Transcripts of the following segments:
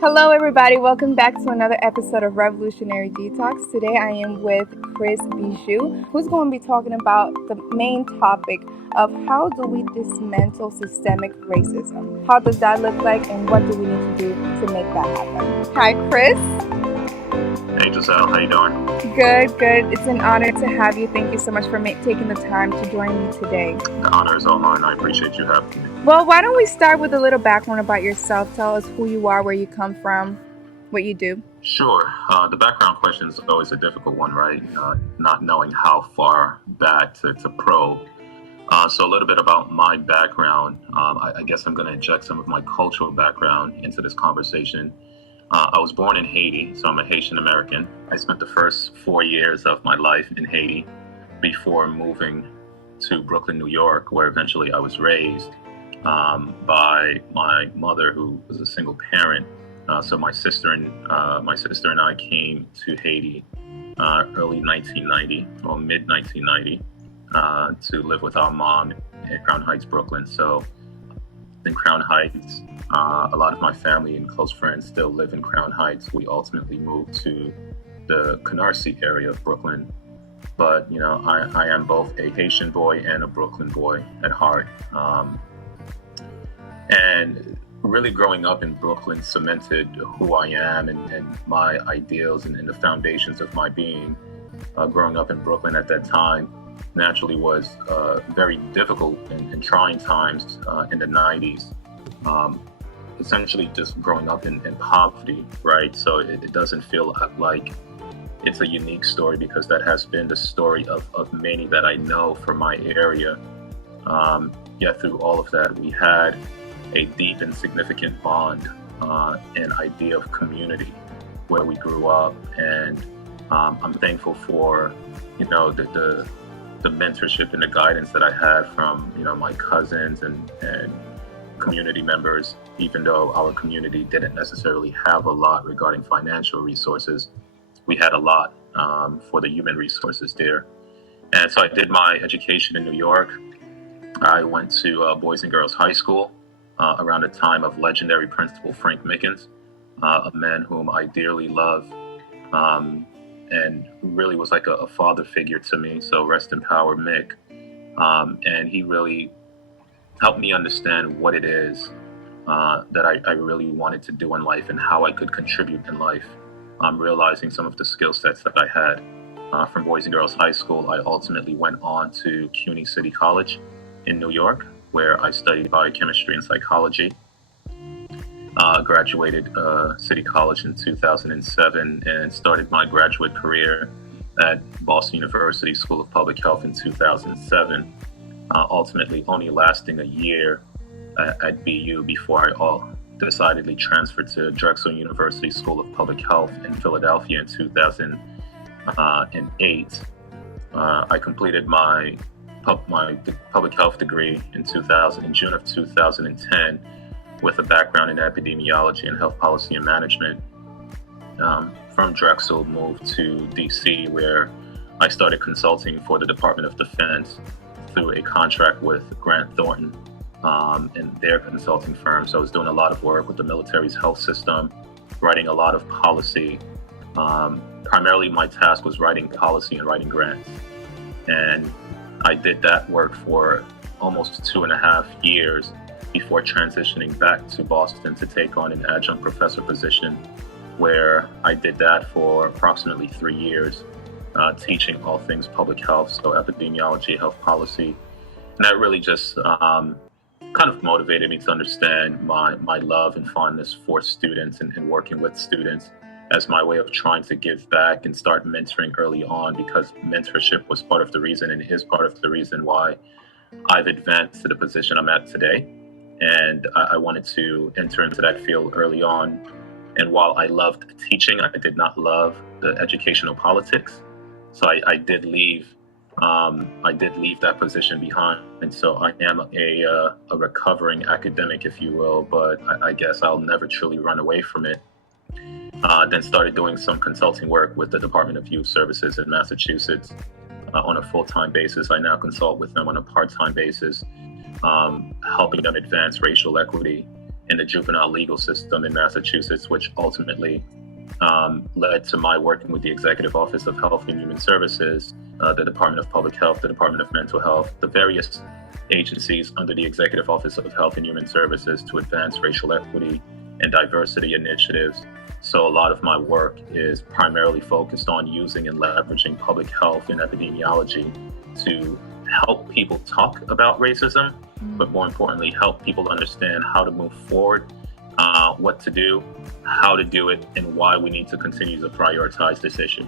Hello, everybody. Welcome back to another episode of Revolutionary Detox. Today, I am with Christian Bijoux, who's going to be talking about the main topic of how do we dismantle systemic racism? How does that look like, and what do we need to do to make that happen? Hi, Chris. Hey, Giselle. How you doing? Good. It's an honor to have you. Thank you so much for taking the time to join me today. The honor is all mine. I appreciate you having me. Well, why don't we start with a little background about yourself? Tell us who you are, where you come from, what you do. Sure. The background question is always a difficult one, right? Not knowing how far back to probe. So a little bit about my background. I guess I'm going to inject some of my cultural background into this conversation. I was born in Haiti, so I'm a Haitian American. I spent the first 4 years of my life in Haiti before moving to Brooklyn, New York, where eventually I was raised by my mother, who was a single parent. So my sister and I came to Haiti early 1990 or mid 1990 to live with our mom in Crown Heights, Brooklyn. So in Crown Heights, a lot of my family and close friends still live in Crown Heights. We ultimately moved to the Canarsie area of Brooklyn. But, you know, I am both a Haitian boy and a Brooklyn boy at heart. And really growing up in Brooklyn cemented who I am and my ideals and the foundations of my being. Growing up in Brooklyn at that time naturally was very difficult and trying times in the 90s. Essentially just growing up in poverty, right? So it doesn't feel like it's a unique story, because that has been the story of many that I know from my area. Yet through all of that, we had a deep and significant bond and idea of community where we grew up. And I'm thankful for, you know, the mentorship and the guidance that I had from, you know, my cousins and community members. Even though our community didn't necessarily have a lot regarding financial resources, we had a lot for the human resources there. And so I did my education in New York. I went to Boys and Girls High School around the time of legendary Principal Frank Mickens, a man whom I dearly love and really was like a father figure to me. So rest in power, Mick. And he really helped me understand what it is that I really wanted to do in life and how I could contribute in life. Realizing some of the skill sets that I had from Boys and Girls High School, I ultimately went on to CUNY City College in New York, where I studied biochemistry and psychology. Graduated City College in 2007 and started my graduate career at Boston University School of Public Health in 2007, ultimately only lasting a year at BU before I decidedly transferred to Drexel University School of Public Health in Philadelphia in 2008. I completed my public health degree in June of 2010 with a background in epidemiology and health policy and management. From Drexel, moved to DC, where I started consulting for the Department of Defense through a contract with Grant Thornton and their consulting firm. So I was doing a lot of work with the military's health system, writing a lot of policy. Primarily my task was writing policy and writing grants. And I did that work for almost 2.5 years before transitioning back to Boston to take on an adjunct professor position, where I did that for approximately 3 years, teaching all things public health, so epidemiology, health policy. And that really just kind of motivated me to understand my love and fondness for students and working with students as my way of trying to give back and start mentoring early on, because mentorship was part of the reason and is part of the reason why I've advanced to the position I'm at today. And I wanted to enter into that field early on. And while I loved teaching, I did not love the educational politics. So I did leave that position behind. And so I am a recovering academic, if you will, but I guess I'll never truly run away from it. Then started doing some consulting work with the Department of Youth Services in Massachusetts on a full-time basis. I now consult with them on a part-time basis, helping them advance racial equity in the juvenile legal system in Massachusetts, which ultimately led to my working with the Executive Office of Health and Human Services, the Department of Public Health, the Department of Mental Health, the various agencies under the Executive Office of Health and Human Services to advance racial equity and diversity initiatives. So a lot of my work is primarily focused on using and leveraging public health and epidemiology to help people talk about racism, but more importantly, help people understand how to move forward, what to do, how to do it, and why we need to continue to prioritize this issue.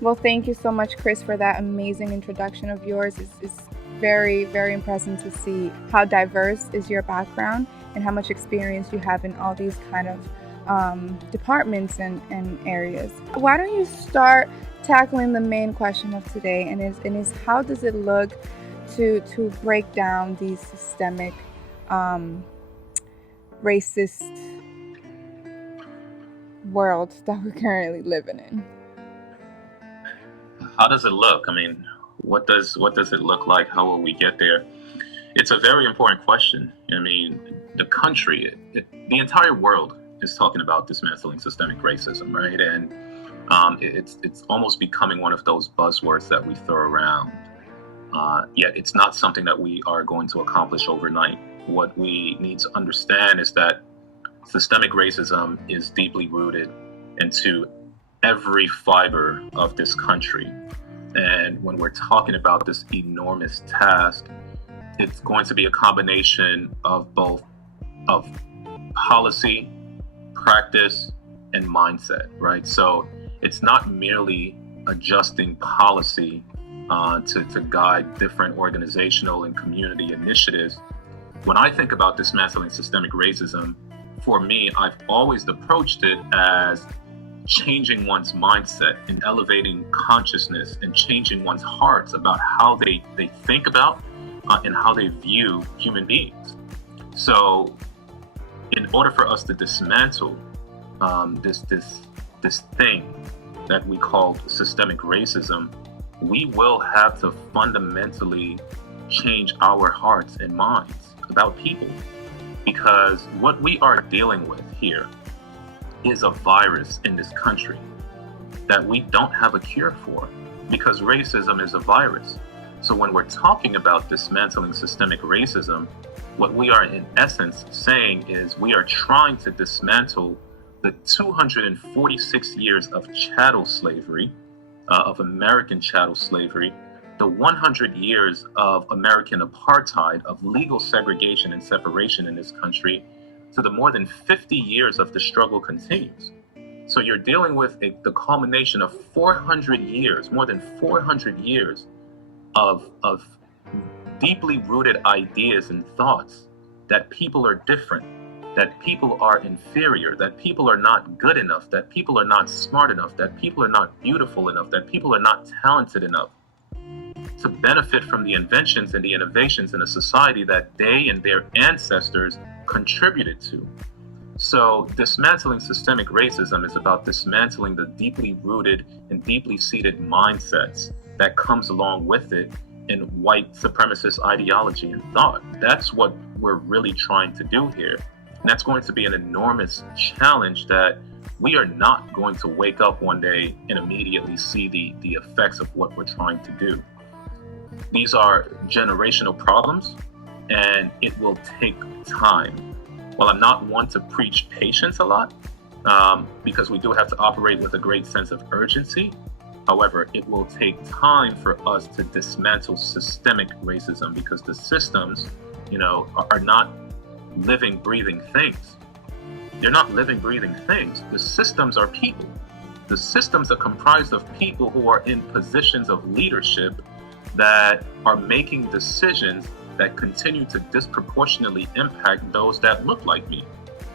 Well, thank you so much, Chris, for that amazing introduction of yours. It's very, very impressive to see how diverse is your background and how much experience you have in all these kind of departments and areas. Why don't you start tackling the main question of today, and is how does it look to break down these systemic racist world that we're currently living in? How does it look? I mean, what does it look like? How will we get there? It's a very important question. I mean, the country, the entire world is talking about dismantling systemic racism, right? And it's almost becoming one of those buzzwords that we throw around. Yet it's not something that we are going to accomplish overnight. What we need to understand is that systemic racism is deeply rooted into every fiber of this country. And when we're talking about this enormous task, it's going to be a combination of both of policy, practice, and mindset, right? So it's not merely adjusting policy to guide different organizational and community initiatives. When I think about dismantling systemic racism, for me, I've always approached it as changing one's mindset and elevating consciousness and changing one's hearts about how they think about and how they view human beings. So in order for us to dismantle this thing that we call systemic racism, we will have to fundamentally change our hearts and minds about people, because what we are dealing with here is a virus in this country that we don't have a cure for, because racism is a virus. So when we're talking about dismantling systemic racism, what we are in essence saying is we are trying to dismantle the 246 years of chattel slavery, of American chattel slavery, the 100 years of American apartheid, of legal segregation and separation in this country, to the more than 50 years of the struggle continues. So you're dealing with the culmination of 400 years, more than 400 years of deeply rooted ideas and thoughts that people are different, that people are inferior, that people are not good enough, that people are not smart enough, that people are not beautiful enough, that people are not talented enough to benefit from the inventions and the innovations in a society that they and their ancestors contributed to. So dismantling systemic racism is about dismantling the deeply rooted and deeply seated mindsets that comes along with it in white supremacist ideology and thought. That's what we're really trying to do here. And that's going to be an enormous challenge that we are not going to wake up one day and immediately see the effects of what we're trying to do. These are generational problems, and it will take time. While I'm not one to preach patience a lot, because we do have to operate with a great sense of urgency, however, it will take time for us to dismantle systemic racism, because the systems, are not living, breathing things. They're not living, breathing things. The systems are people. The systems are comprised of people who are in positions of leadership that are making decisions that continue to disproportionately impact those that look like me,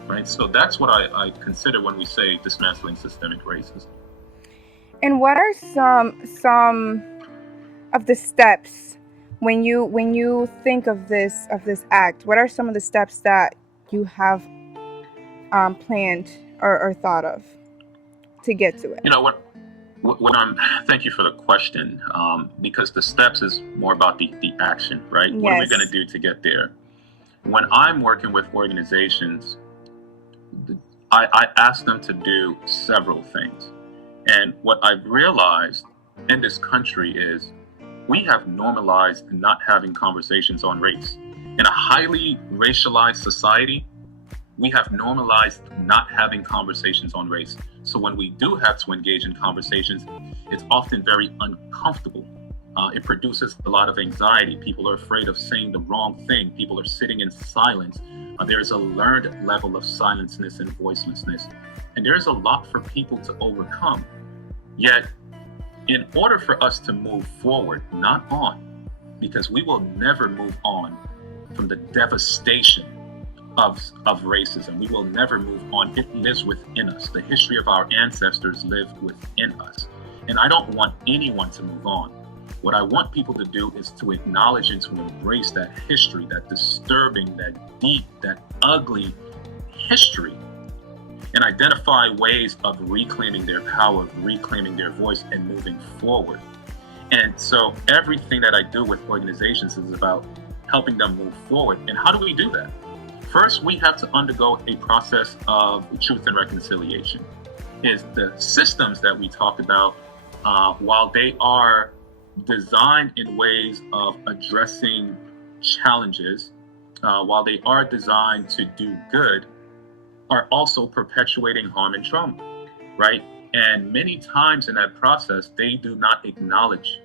right? So that's what I consider when we say dismantling systemic racism. And what are some of the steps when you think of this act? What are some of the steps that you have planned or thought of to get to it? Thank you for the question, because the steps is more about the action, right? Yes. What are we going to do to get there? when I'm working with organizations, I ask them to do several things. And what I've realized in this country is we have normalized not having conversations on race. In a highly racialized society, we have normalized not having conversations on race. So when we do have to engage in conversations, it's often very uncomfortable. It produces a lot of anxiety. People are afraid of saying the wrong thing. People are sitting in silence. There's a learned level of silenceness and voicelessness. And there's a lot for people to overcome. Yet, in order for us to move forward, not on, because we will never move on from the devastation of racism. We will never move on. It lives within us. The history of our ancestors lived within us. And I don't want anyone to move on. What I want people to do is to acknowledge and to embrace that history, that disturbing, that deep, that ugly history, and identify ways of reclaiming their power, reclaiming their voice, and moving forward. And so everything that I do with organizations is about helping them move forward. And how do we do that? First, we have to undergo a process of truth and reconciliation. Is the systems that we talk about, while they are designed in ways of addressing challenges, while they are designed to do good, are also perpetuating harm and trauma, right? And many times in that process, they do not acknowledge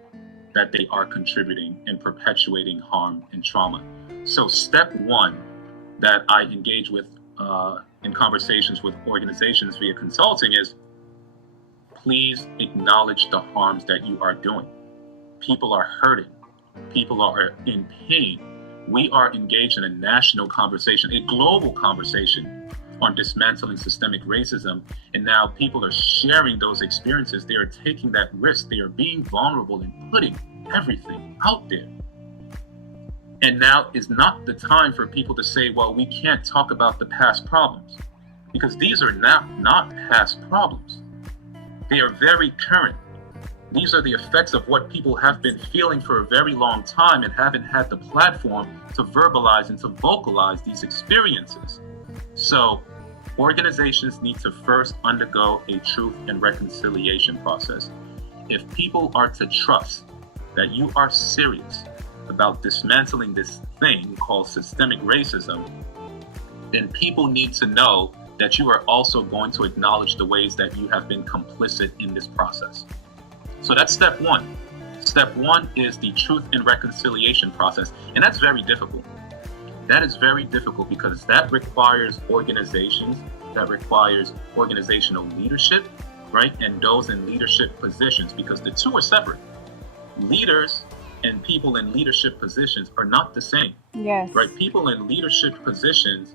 that they are contributing and perpetuating harm and trauma. So step one that I engage with in conversations with organizations via consulting is, please acknowledge the harms that you are doing. People are hurting. People are in pain. We are engaged in a national conversation, a global conversation on dismantling systemic racism. And now people are sharing those experiences. They are taking that risk. They are being vulnerable and putting everything out there. And now is not the time for people to say, well, we can't talk about the past problems, because these are not past problems. They are very current. These are the effects of what people have been feeling for a very long time and haven't had the platform to verbalize and to vocalize these experiences. So organizations need to first undergo a truth and reconciliation process. If people are to trust that you are serious about dismantling this thing called systemic racism, then people need to know that you are also going to acknowledge the ways that you have been complicit in this process. So that's step one. Step one is the truth and reconciliation process. And that's very difficult. That is very difficult because that requires organizations, that requires organizational leadership, right? And those in leadership positions, because the two are separate. Leaders and people in leadership positions are not the same. Yes. Right? People in leadership positions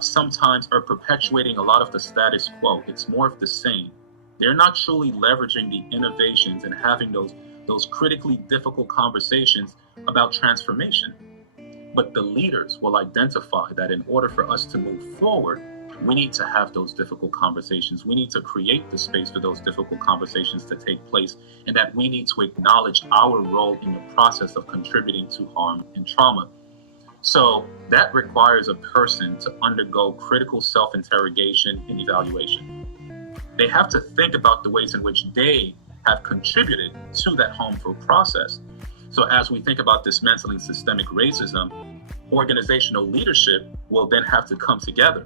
sometimes are perpetuating a lot of the status quo. It's more of the same. They're not truly leveraging the innovations and having those critically difficult conversations about transformation. But the leaders will identify that in order for us to move forward, we need to have those difficult conversations. We need to create the space for those difficult conversations to take place, and that we need to acknowledge our role in the process of contributing to harm and trauma. So that requires a person to undergo critical self-interrogation and evaluation. They have to think about the ways in which they have contributed to that harmful process. So as we think about dismantling systemic racism, organizational leadership will then have to come together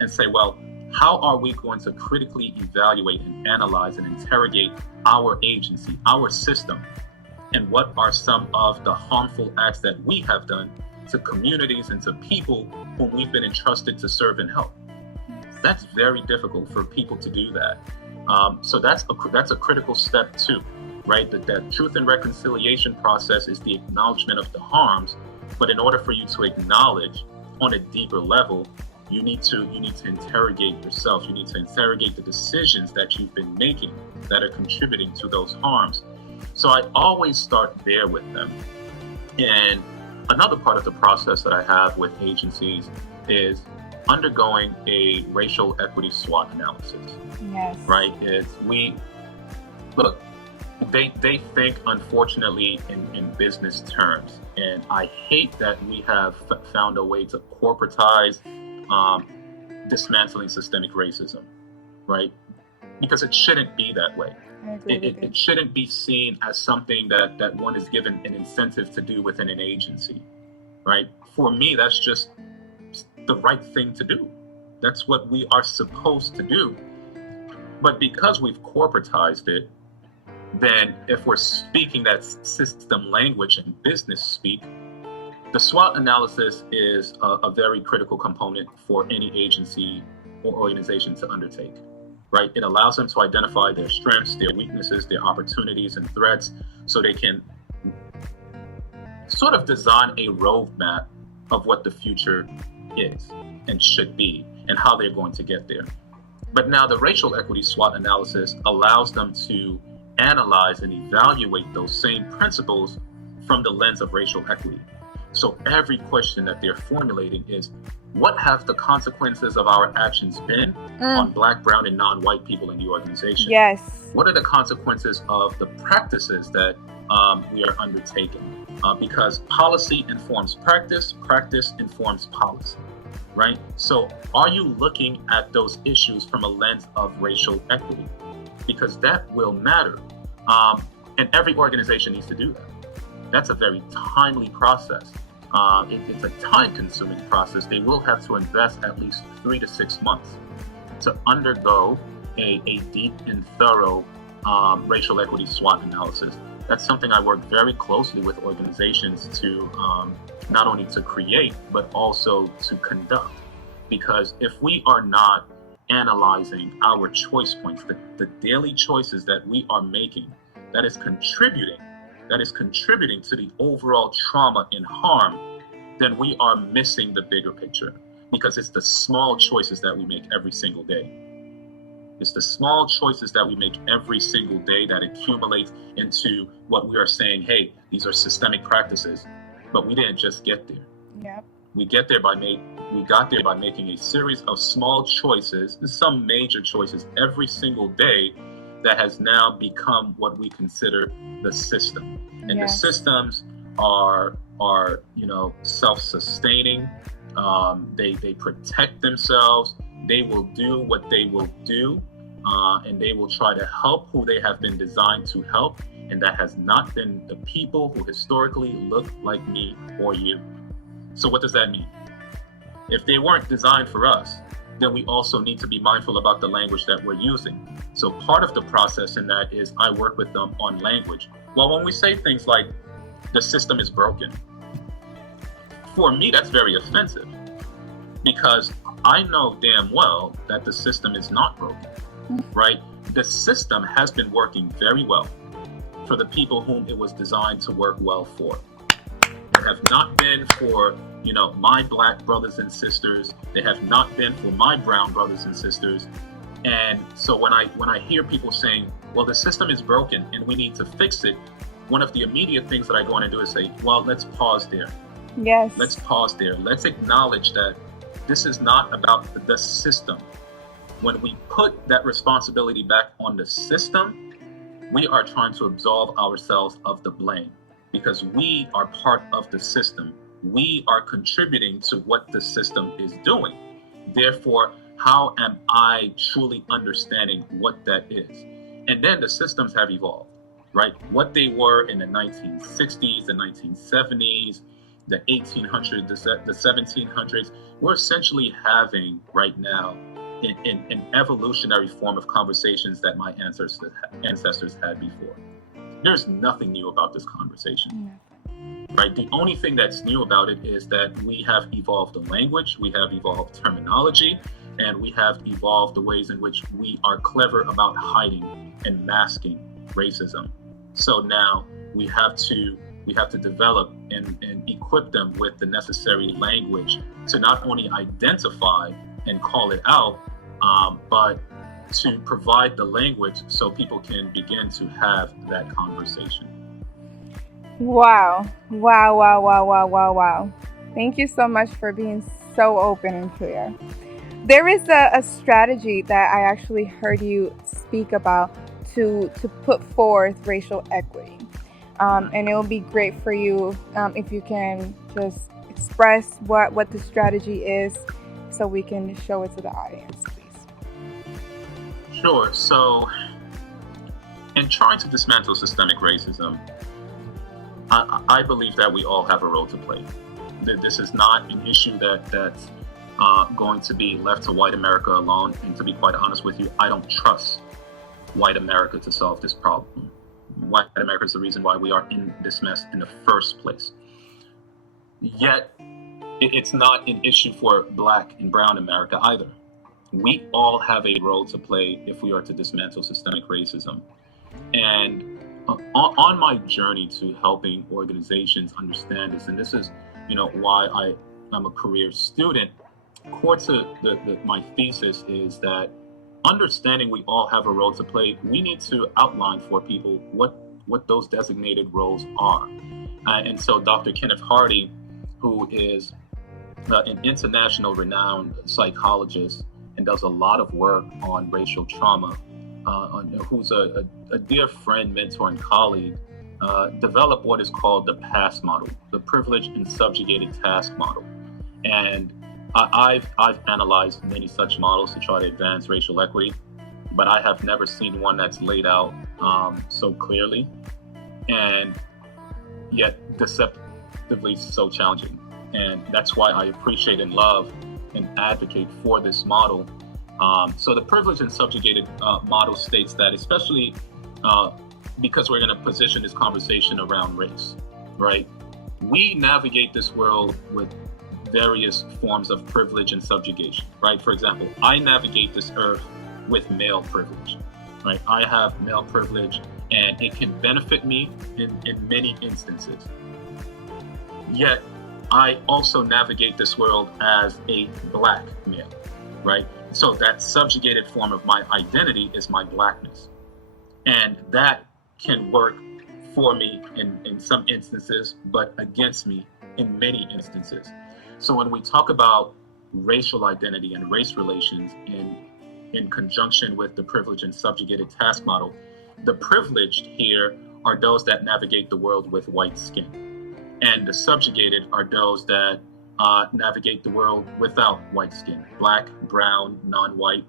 and say, well, how are we going to critically evaluate and analyze and interrogate our agency, our system, and what are some of the harmful acts that we have done to communities and to people whom we've been entrusted to serve and help? That's very difficult for people to do that. So that's a critical step too, right? That truth and reconciliation process is the acknowledgement of the harms, but in order for you to acknowledge on a deeper level, you need to interrogate yourself. You need to interrogate the decisions that you've been making that are contributing to those harms. So I always start there with them. And another part of the process that I have with agencies is undergoing a racial equity SWOT analysis. Yes. Right? they think, unfortunately, in business terms. And I hate that we have found a way to corporatize dismantling systemic racism, right? Because it shouldn't be that way. It shouldn't be seen as something that one is given an incentive to do within an agency, right? For me, that's just the right thing to do. That's what we are supposed to do. But because we've corporatized it, then if we're speaking that system language and business speak, the SWOT analysis is a very critical component for any agency or organization to undertake, right? It allows them to identify their strengths, their weaknesses, their opportunities and threats, so they can sort of design a roadmap of what the future is and should be and how they're going to get there. But now the racial equity SWOT analysis allows them to analyze and evaluate those same principles from the lens of racial equity. So every question that they're formulating is, what have the consequences of our actions been on Black, brown, and non-white people in the organization? Yes. What are the consequences of the practices that we are undertaking? Because policy informs practice, practice informs policy, right? So are you looking at those issues from a lens of racial equity? Because that will matter. And every organization needs to do that. That's a very timely process. It's a time-consuming process. They will have to invest at least 3 to 6 months to undergo a deep and thorough racial equity SWOT analysis. That's something I work very closely with organizations to not only to create, but also to conduct. Because if we are not analyzing our choice points, the daily choices that we are making, that is contributing to the overall trauma and harm, then we are missing the bigger picture. Because it's the small choices that we make every single day. It's the small choices that we make every single day that accumulate into what we are saying, hey, these are systemic practices. But we didn't just get there. Yep. We got there by making a series of small choices, some major choices every single day that has now become what we consider the system. And Yes. the systems are self-sustaining. They protect themselves. They will do what they will do, and they will try to help who they have been designed to help. And that has not been the people who historically look like me or you. So what does that mean? If they weren't designed for us, then we also need to be mindful about the language that we're using. So part of the process in that is I work with them on language. Well, when we say things like the system is broken, for me, that's very offensive because I know damn well that the system is not broken, right? The system has been working very well for the people whom it was designed to work well for. They have not been for, my Black brothers and sisters. They have not been for my brown brothers and sisters. And so when I hear people saying, well, the system is broken and we need to fix it, one of the immediate things that I go on and do is say, well, let's pause there. Yes. Let's pause there. Let's acknowledge that this is not about the system. When we put that responsibility back on the system, we are trying to absolve ourselves of the blame because we are part of the system. We are contributing to what the system is doing. Therefore, how am I truly understanding what that is? And then the systems have evolved, right? What they were in the 1960s, the 1970s, the 1800s, the 1700s, we're essentially having right now an evolutionary form of conversations that my ancestors had before. There's nothing new about this conversation, right? The only thing that's new about it is that we have evolved the language, we have evolved terminology, and we have evolved the ways in which we are clever about hiding and masking racism. So now we have to develop and equip them with the necessary language to not only identify and call it out, but to provide the language so people can begin to have that conversation. Wow. Thank you so much for being so open and clear. There is a strategy that I actually heard you speak about to put forth racial equity. And it will be great for you if you can just express what the strategy is so we can show it to the audience, please. Sure. So in trying to dismantle systemic racism, I believe that we all have a role to play. This is not an issue that's going to be left to white America alone. And to be quite honest with you, I don't trust white America to solve this problem. White America is the reason why we are in this mess in the first place. Yet, it's not an issue for Black and Brown America either. We all have a role to play if we are to dismantle systemic racism. And on my journey to helping organizations understand this, and this is, why I'm a career student, core to my thesis is that understanding we all have a role to play, we need to outline for people what those designated roles are. And so Dr. Kenneth Hardy, who is an international renowned psychologist and does a lot of work on racial trauma, who's a dear friend, mentor, and colleague, developed what is called the PASS model, the privileged and subjugated task model. And I've analyzed many such models to try to advance racial equity, but I have never seen one that's laid out so clearly and yet deceptively so challenging. And that's why I appreciate and love and advocate for this model. So the privileged and subjugated model states that, especially because we're going to position this conversation around race, right? We navigate this world with various forms of privilege and subjugation, right? For example, I navigate this earth with male privilege, right? I have male privilege and it can benefit me in many instances. Yet, I also navigate this world as a Black male, right? So that subjugated form of my identity is my Blackness. And that can work for me in some instances, but against me in many instances. So when we talk about racial identity and race relations in conjunction with the privileged and subjugated task model, the privileged here are those that navigate the world with white skin. And the subjugated are those that navigate the world without white skin, Black, brown, non-white.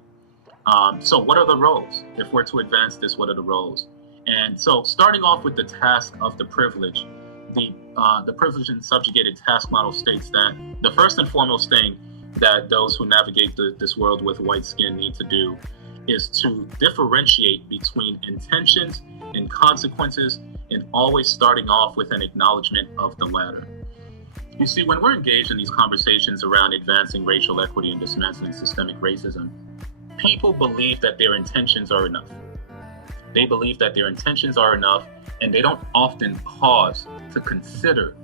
So what are the roles? If we're to advance this, what are the roles? And so starting off with the task of the privilege, the privileged and subjugated task model states that the first and foremost thing that those who navigate this world with white skin need to do is to differentiate between intentions and consequences, and always starting off with an acknowledgement of the latter. You see, when we're engaged in these conversations around advancing racial equity and dismantling systemic racism, people believe that their intentions are enough. They believe that their intentions are enough, and they don't often pause to consider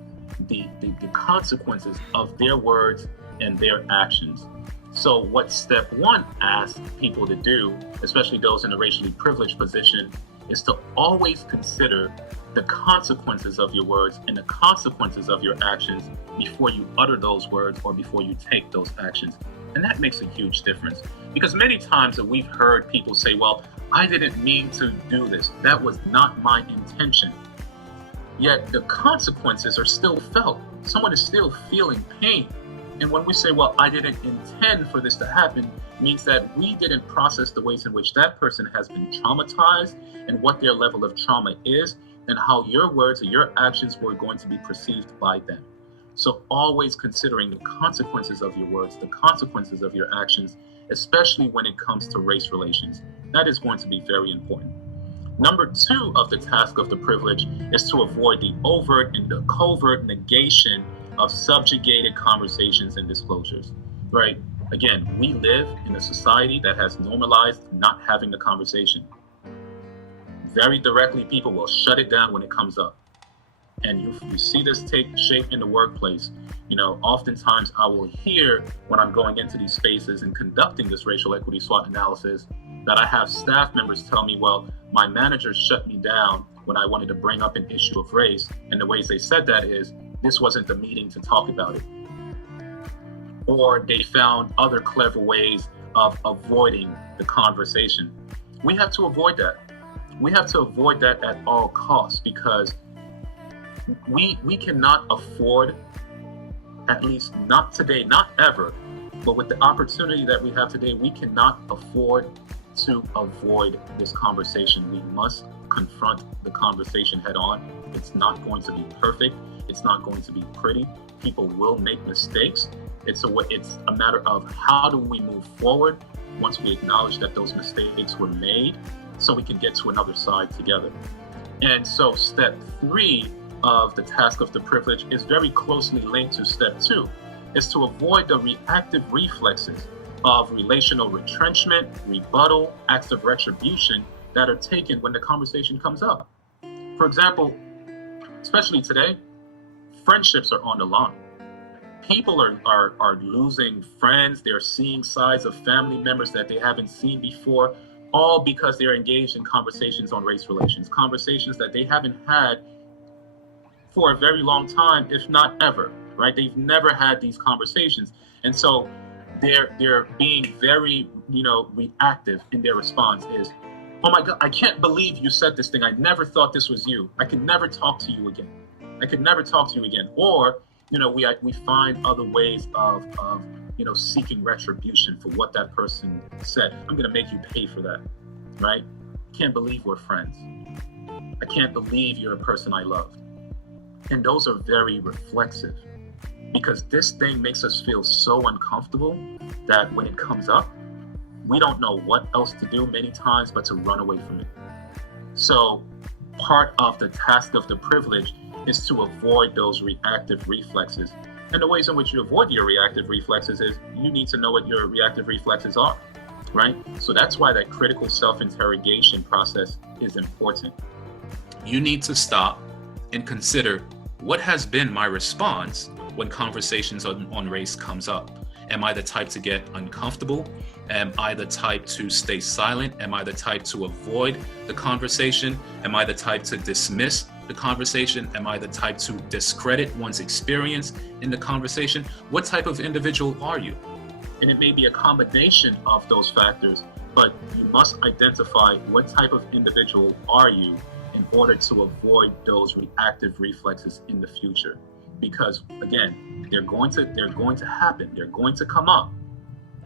the consequences of their words and their actions. So what step one asks people to do, especially those in a racially privileged position, is to always consider the consequences of your words and the consequences of your actions before you utter those words or before you take those actions. And that makes a huge difference, because many times we've heard people say, well, I didn't mean to do this. That was not my intention. Yet the consequences are still felt. Someone is still feeling pain. And when we say, well, I didn't intend for this to happen, means that we didn't process the ways in which that person has been traumatized and what their level of trauma is and how your words or your actions were going to be perceived by them. So always considering the consequences of your words, the consequences of your actions, especially when it comes to race relations. That is going to be very important. Number two of the task of the privilege is to avoid the overt and the covert negation of subjugated conversations and disclosures, right? Again, we live in a society that has normalized not having the conversation. Very directly, people will shut it down when it comes up. And you see this take shape in the workplace. Oftentimes I will hear when I'm going into these spaces and conducting this racial equity SWOT analysis that I have staff members tell me, well, my manager shut me down when I wanted to bring up an issue of race. And the ways they said that is, this wasn't the meeting to talk about it. Or they found other clever ways of avoiding the conversation. We have to avoid that. We have to avoid that at all costs, because we cannot afford, at least not today, not ever, but with the opportunity that we have today, we cannot afford to avoid this conversation. We must confront the conversation head on. It's not going to be perfect. It's not going to be pretty. People will make mistakes. It's a matter of how do we move forward once we acknowledge that those mistakes were made, so we can get to another side together. And so step 3 of the task of the privilege is very closely linked to step 2, is to avoid the reactive reflexes of relational retrenchment, rebuttal, acts of retribution that are taken when the conversation comes up. For example, especially today, friendships are on the line. People are losing friends. They're seeing sides of family members that they haven't seen before, all because they're engaged in conversations on race relations, conversations that they haven't had for a very long time, if not ever, right? They've never had these conversations. And so they're being very, reactive in their response is, oh my God, I can't believe you said this thing. I never thought this was you. I could never talk to you again. I could never talk to you again. Or, we find other ways of seeking retribution for what that person said. I'm going to make you pay for that, right? Can't believe we're friends. I can't believe you're a person I loved. And those are very reflexive, because this thing makes us feel so uncomfortable that when it comes up, we don't know what else to do many times but to run away from it. So part of the task of the privilege is to avoid those reactive reflexes. And the ways in which you avoid your reactive reflexes is you need to know what your reactive reflexes are, right? So that's why that critical self-interrogation process is important. You need to stop and consider, what has been my response when conversations on race comes up? Am I the type to get uncomfortable? Am I the type to stay silent? Am I the type to avoid the conversation? Am I the type to dismiss the conversation? Am I the type to discredit one's experience in the conversation? What type of individual are you? And it may be a combination of those factors, but you must identify what type of individual are you in order to avoid those reactive reflexes in the future. Because again, they're going to happen. They're going to come up.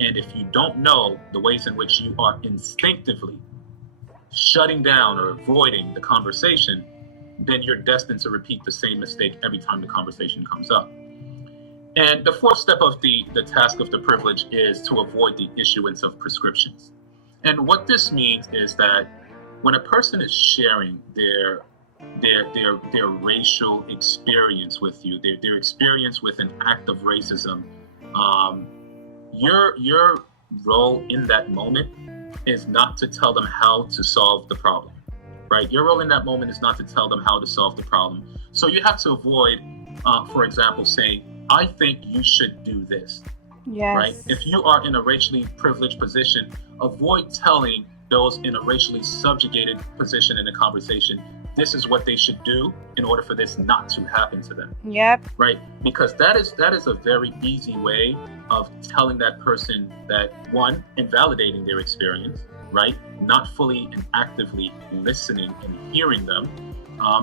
And if you don't know the ways in which you are instinctively shutting down or avoiding the conversation, then you're destined to repeat the same mistake every time the conversation comes up. And the fourth step of the task of the privilege is to avoid the issuance of prescriptions. And what this means is that when a person is sharing their racial experience with you, their experience with an act of racism, your role in that moment is not to tell them how to solve the problem, right? Your role in that moment is not to tell them how to solve the problem. So you have to avoid, for example, saying, I think you should do this. Yes. Right? If you are in a racially privileged position, avoid telling those in a racially subjugated position in a conversation, this is what they should do in order for this not to happen to them. Yep. Right? Because that is a very easy way of telling that person that, one, invalidating their experience, right? Not fully and actively listening and hearing them,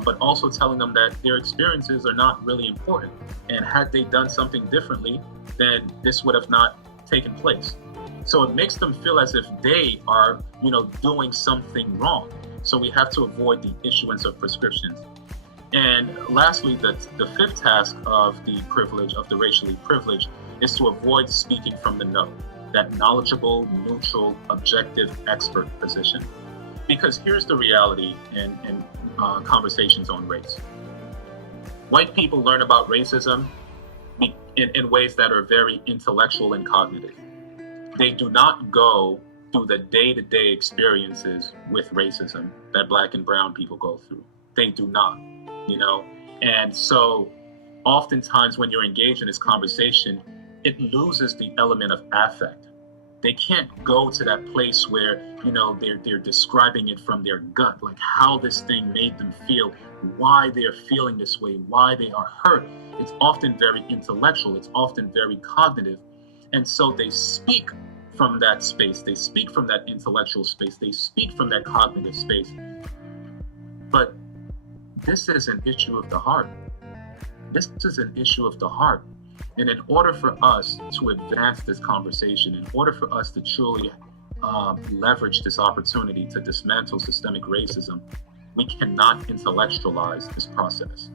but also telling them that their experiences are not really important. And had they done something differently, then this would have not taken place. So it makes them feel as if they are, doing something wrong. So we have to avoid the issuance of prescriptions. And lastly, the fifth task of the privilege, of the racially privileged, is to avoid speaking from the know, that knowledgeable, neutral, objective expert position. Because here's the reality in conversations on race. White people learn about racism in ways that are very intellectual and cognitive. They do not go through the day-to-day experiences with racism that Black and brown people go through. They do not, And so oftentimes when you're engaged in this conversation, it loses the element of affect. They can't go to that place where, they're describing it from their gut, like how this thing made them feel, why they're feeling this way, why they are hurt. It's often very intellectual. It's often very cognitive. And so they speak from that space. They speak from that intellectual space. They speak from that cognitive space. But this is an issue of the heart. This is an issue of the heart. And in order for us to advance this conversation, in order for us to truly leverage this opportunity to dismantle systemic racism, we cannot intellectualize this process.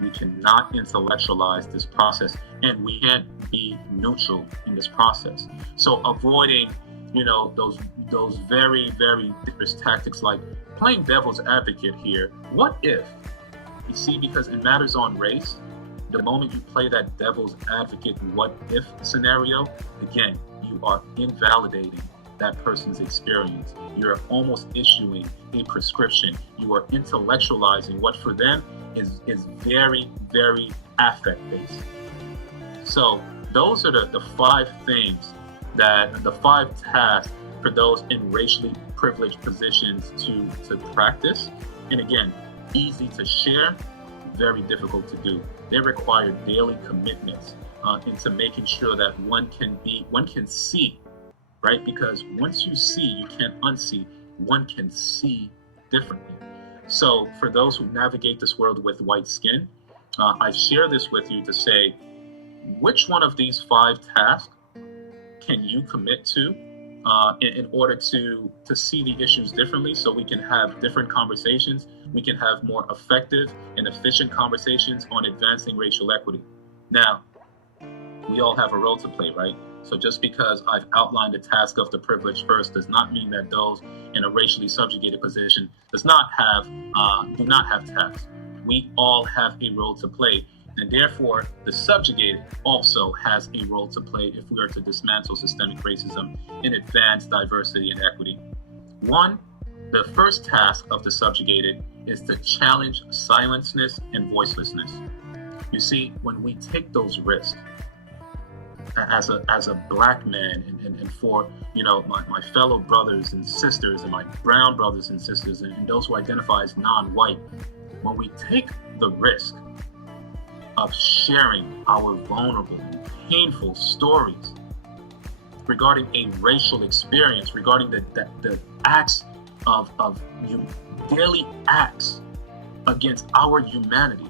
We cannot intellectualize this process, and we can't be neutral in this process. So avoiding, those very, very dangerous tactics like playing devil's advocate here. What if? You see, because it matters on race, the moment you play that devil's advocate what if scenario, again, you are invalidating that person's experience. You're almost issuing a prescription. You are intellectualizing what for them is very, very affect-based. So those are the 5 things the 5 tasks for those in racially privileged positions to practice. And again, easy to share, very difficult to do. They require daily commitments into making sure that one can see, right? Because once you see, you can't unsee. One can see differently. So for those who navigate this world with white skin, I share this with you to say, which one of these 5 tasks can you commit to in order to see the issues differently, so we can have different conversations, we can have more effective and efficient conversations on advancing racial equity. Now, we all have a role to play, right? So just because I've outlined the task of the privileged first does not mean that those in a racially subjugated position do not have tasks. We all have a role to play, and therefore the subjugated also has a role to play if we are to dismantle systemic racism and advance diversity and equity. 1, the first task of the subjugated is to challenge silencelessness and voicelessness. You see, when we take those risks, as a black man and for my fellow brothers and sisters and my brown brothers and sisters and those who identify as non-white, when we take the risk of sharing our vulnerable and painful stories regarding a racial experience, regarding the acts of daily acts against our humanity,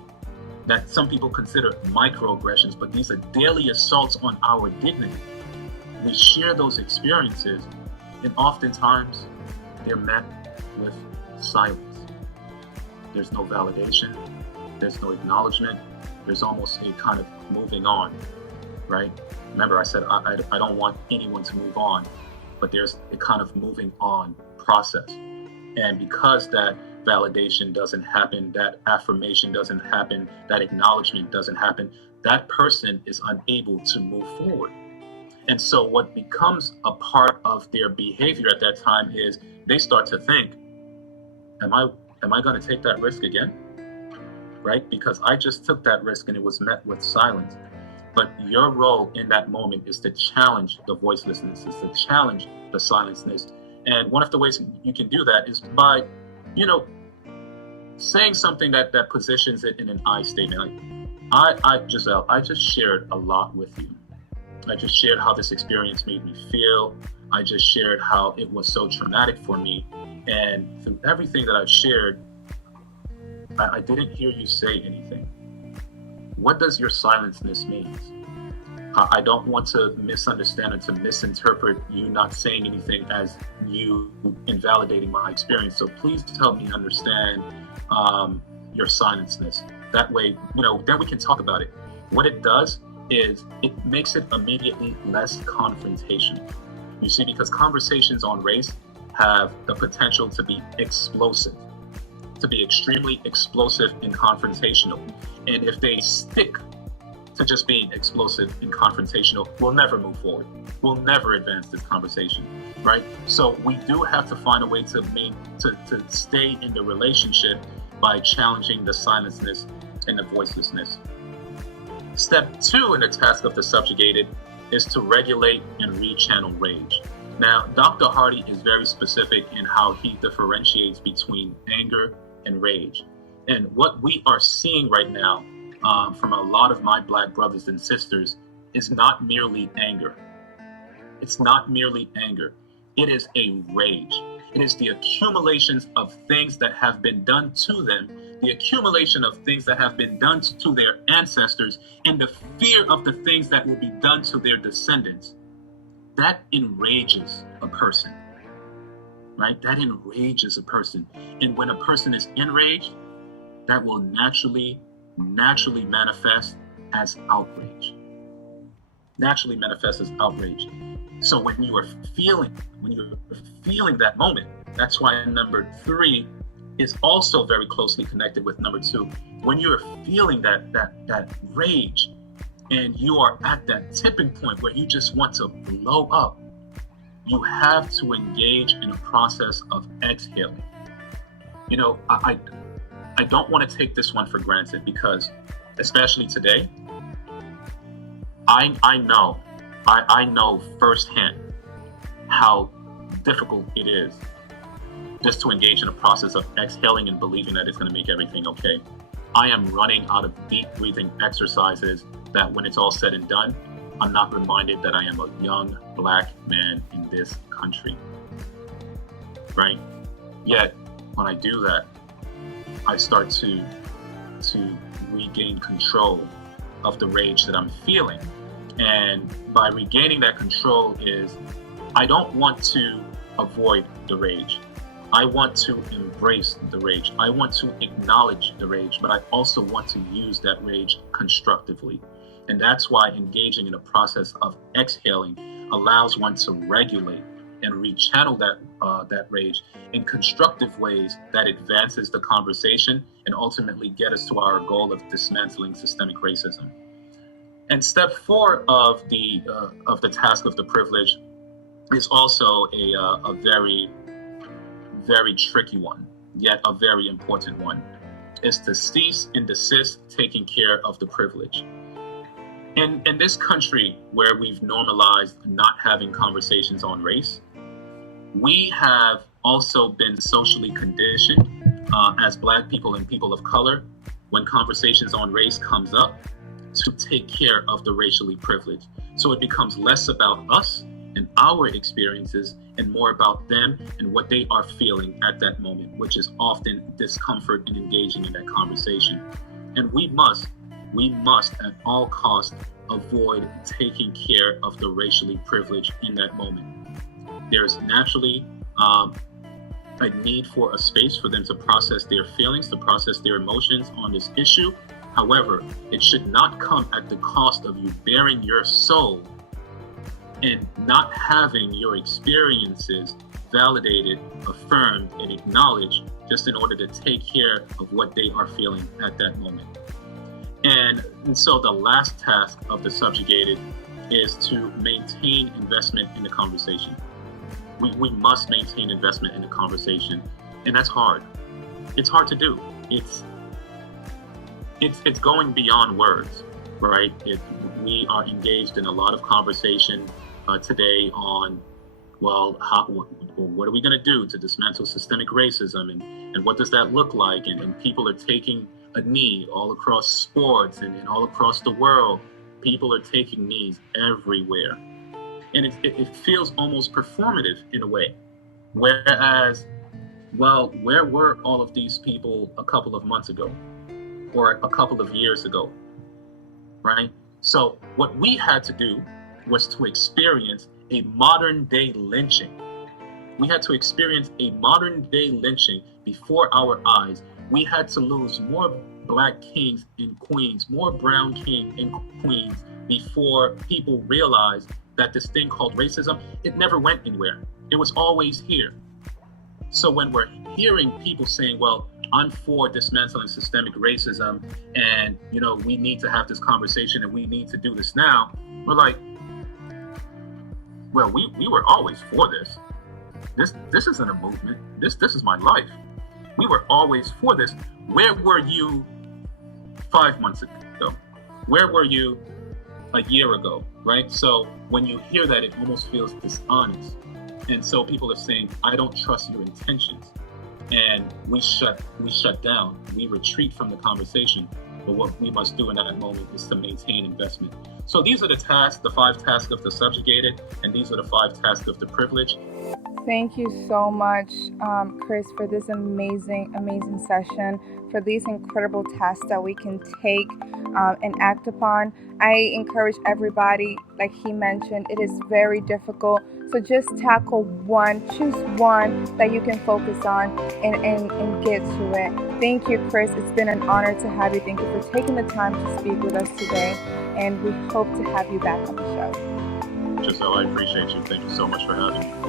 that some people consider microaggressions, but these are daily assaults on our dignity. We share those experiences, and oftentimes they're met with silence. There's no validation, there's no acknowledgement, there's almost a kind of moving on, right? Remember, I said I don't want anyone to move on, but there's a kind of moving on process. And because that validation doesn't happen, that affirmation doesn't happen, that acknowledgement doesn't happen, that person is unable to move forward. And so what becomes a part of their behavior at that time is they start to think, am I going to take that risk again? Right? Because I just took that risk and it was met with silence. But your role in that moment is to challenge the voicelessness, is to challenge the silenceness. And one of the ways you can do that is by, saying something that positions it in an I statement. Like, Giselle, I just shared a lot with you. I just shared how this experience made me feel. I just shared how it was so traumatic for me. And through everything that I've shared, I didn't hear you say anything. What does your silenceness mean? I don't want to misunderstand or to misinterpret you not saying anything as you invalidating my experience. So please help me understand your silenceness. That way, then we can talk about it. What it does is it makes it immediately less confrontational. You see, because conversations on race have the potential to be explosive, to be extremely explosive and confrontational. And if they stick to just being explosive and confrontational, we'll never move forward. We'll never advance this conversation, right? So we do have to find a way to stay in the relationship by challenging the silenceness and the voicelessness. Step 2 in the task of the subjugated is to regulate and rechannel rage. Now, Dr. Hardy is very specific in how he differentiates between anger and rage. And what we are seeing right now from a lot of my Black brothers and sisters is not merely anger. It's not merely anger. It is a rage. It is the accumulations of things that have been done to them, the accumulation of things that have been done to their ancestors, and the fear of the things that will be done to their descendants. That enrages a person, right? That enrages a person. And when a person is enraged, that will naturally manifest as outrage. Naturally manifests as outrage. So when you are feeling that moment, that's why number 3 is also very closely connected with number 2. When you're feeling that rage and you are at that tipping point where you just want to blow up, you have to engage in a process of exhaling. You know, I don't want to take this one for granted, because especially today, I know firsthand how difficult it is just to engage in a process of exhaling and believing that it's going to make everything okay. I am running out of deep breathing exercises that when it's all said and done, I'm not reminded that I am a young Black man in this country, right? Yet, when I do that, I start to regain control of the rage that I'm feeling. And by regaining that control is, I don't want to avoid the rage. I want to embrace the rage. I want to acknowledge the rage, but I also want to use that rage constructively. And that's why engaging in a process of exhaling allows one to regulate and rechannel that rage in constructive ways that advances the conversation and ultimately get us to our goal of dismantling systemic racism. And step 4 of the task of the privilege is also a very, very tricky one, yet a very important one, is to cease and desist taking care of the privilege. In this country where we've normalized not having conversations on race, we have also been socially conditioned as Black people and people of color, when conversations on race comes up, to take care of the racially privileged. So it becomes less about us and our experiences and more about them and what they are feeling at that moment, which is often discomfort in engaging in that conversation. And we must at all costs avoid taking care of the racially privileged in that moment. There's naturally a need for a space for them to process their feelings, to process their emotions on this issue. However, it should not come at the cost of you bearing your soul and not having your experiences validated, affirmed, and acknowledged just in order to take care of what they are feeling at that moment. And so the last task of the subjugated is to maintain investment in the conversation. We must maintain investment in the conversation, and that's hard. It's hard to do. It's going beyond words, right? We are engaged in a lot of conversation today on, well, what are we going to do to dismantle systemic racism, and what does that look like? And people are taking a knee all across sports and all across the world. People are taking knees everywhere. And it feels almost performative in a way. Whereas, well, where were all of these people a couple of months ago or a couple of years ago, right? So what we had to do was to experience a modern day lynching. We had to experience a modern day lynching before our eyes. We had to lose more Black kings and queens, more brown kings and queens before people realized that this thing called racism, it never went anywhere. It was always here. So when we're hearing people saying, well, I'm for dismantling systemic racism and, you know, we need to have this conversation and we need to do this now, we're like, well, we were always for this. This isn't a movement. This is my life. We were always for this. Where were you 5 months ago? Where were you a year ago, right? So when you hear that, it almost feels dishonest. And so people are saying, I don't trust your intentions. And we shut down, we retreat from the conversation. But what we must do in that moment is to maintain investment. So these are the tasks, the 5 tasks of the subjugated, and these are the 5 tasks of the privileged. Thank you so much, Chris, for this amazing session, for these incredible tasks that we can take and act upon. I encourage everybody, like he mentioned, it is very difficult. So just tackle one, choose one that you can focus on and get to it. Thank you, Chris. It's been an honor to have you. Thank you for taking the time to speak with us today. And we hope to have you back on the show. Giselle, I appreciate you. Thank you so much for having me.